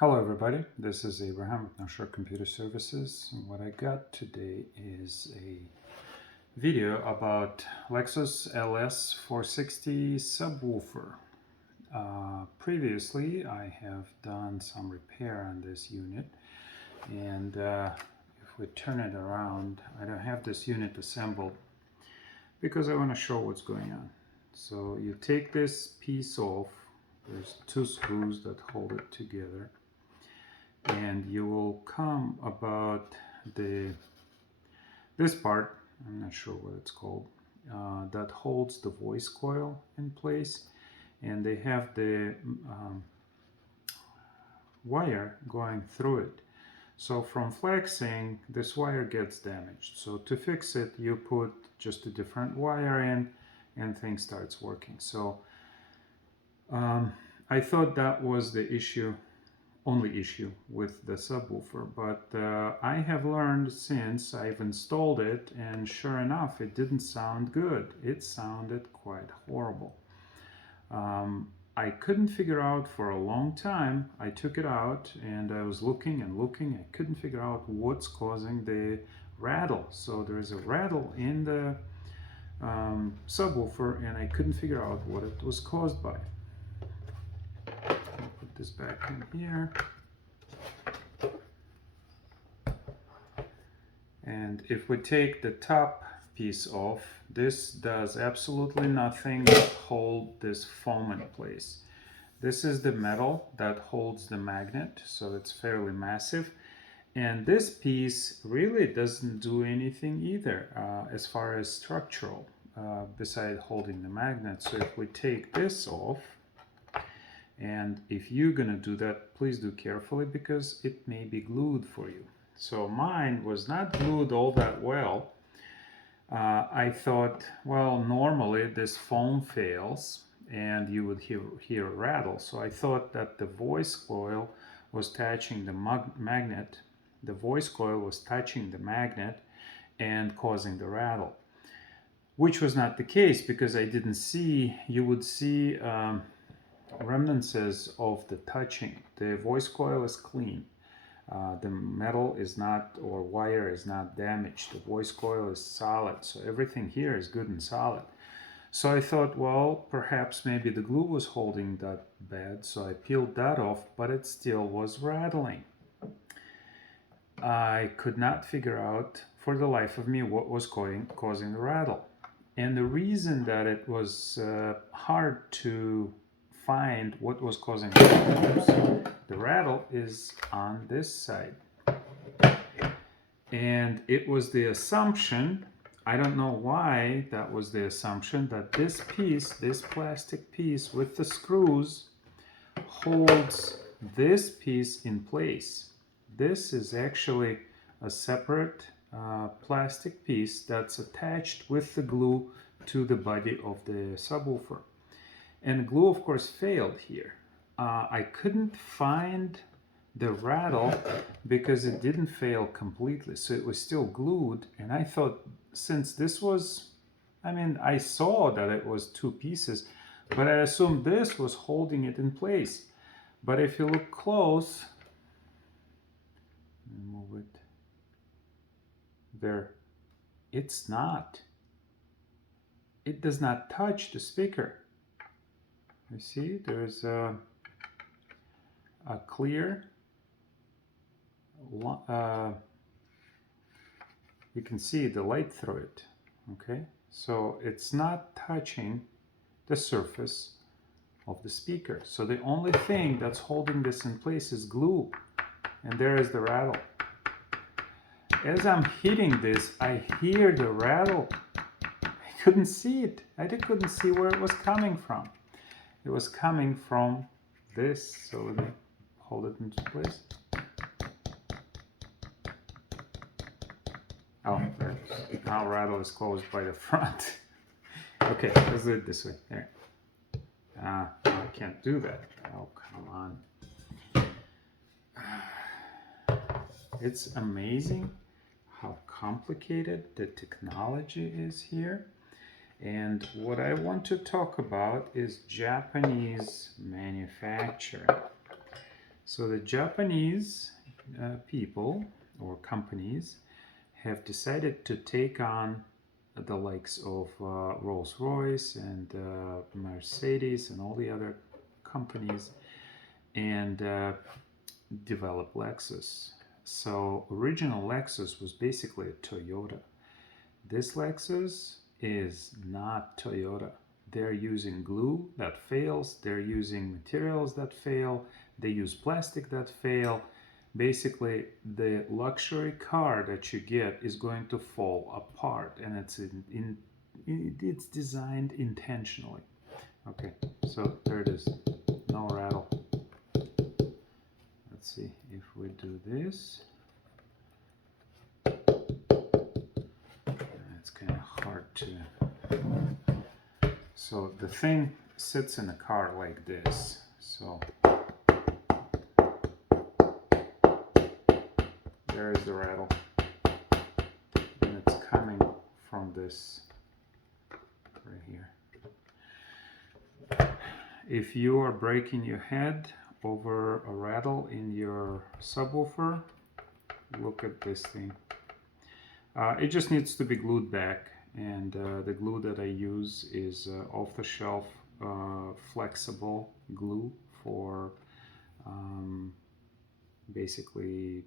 Hello everybody, this is Abraham with North Shore Computer Services, and what I got today is a video about Lexus LS460 Subwoofer. Previously I have done some repair on this unit, and if we turn it around, I don't have this unit assembled because I want to show what's going on. So you take this piece off, there's two screws that hold it together, and you will come about this part, I'm not sure what it's called, that holds the voice coil in place, and they have the wire going through it. So from flexing, this wire gets damaged. So to fix it, you put just a different wire in and things starts working. So I thought that was the only issue with the subwoofer, but I have learned since I've installed it, and sure enough, it didn't sound good. It sounded quite horrible. I couldn't figure out for a long time. I took it out and I was looking and looking. I couldn't figure out what's causing the rattle. So there's a rattle in the subwoofer, and I couldn't figure out what it was caused by. I'll put this back in here. And if we take the top piece off, this does absolutely nothing but hold this foam in place. This is the metal that holds the magnet, so it's fairly massive. And this piece really doesn't do anything either as far as structural, beside holding the magnet. So if we take this off, and if you're gonna do that, please do carefully because it may be glued for you. So mine was not glued all that well. I thought, well, normally this foam fails and you would hear a rattle. So I thought that the voice coil was touching the magnet. The voice coil was touching the magnet and causing the rattle, which was not the case because I didn't see, you would see remnants of the touching. The voice coil is clean. The metal is not, or wire is not damaged. The voice coil is solid, so everything here is good and solid. So I thought, well, perhaps maybe the glue was holding that bad, so I peeled that off, but it still was rattling. I could not figure out for the life of me what was causing the rattle. And the reason that it was hard to find what was causing the rattle is on this side. And it was the assumption, I don't know why that was the assumption, that this piece, this plastic piece with the screws, holds this piece in place. This is actually a separate plastic piece that's attached with the glue to the body of the subwoofer. And glue, of course, failed here. I couldn't find the rattle because it didn't fail completely, so it was still glued. And I thought, since this was, I saw that it was two pieces, but I assumed this was holding it in place. But if you look close, move it there, it's not. It does not touch the speaker. You see, there's a clear, you can see the light through it, okay? So it's not touching the surface of the speaker. So the only thing that's holding this in place is glue, and there is the rattle. As I'm hitting this, I hear the rattle. I couldn't see it. I couldn't see where it was coming from. It was coming from this, so let me hold it into place. Oh, now rattle is closed by the front. Okay, let's do it this way. There. I can't do that. Oh, come on. It's amazing how complicated the technology is here. And what I want to talk about is Japanese manufacturing. So the Japanese people or companies have decided to take on the likes of Rolls-Royce and Mercedes and all the other companies and develop Lexus. So original Lexus was basically a Toyota. This Lexus is not Toyota. They're using glue that fails, they're using materials that fail, they use plastic that fail. Basically, the luxury car that you get is going to fall apart, and it's designed intentionally. Okay, so there it is, no rattle. Let's see if we do this. It's kind of hard to. So the thing sits in a car like this. So there is the rattle, and it's coming from this right here. If you are breaking your head over a rattle in your subwoofer, look at this thing. It just needs to be glued back, and the glue that I use is off-the-shelf flexible glue for basically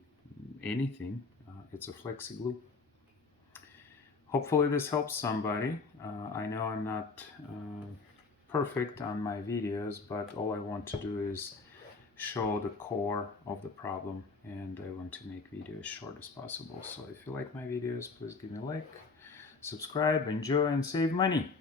anything. It's a flexi glue. Hopefully this helps somebody. I know I'm not perfect on my videos, but all I want to do is show the core of the problem, and I want to make videos as short as possible. So if you like my videos, please give me a like, subscribe, enjoy, and save money.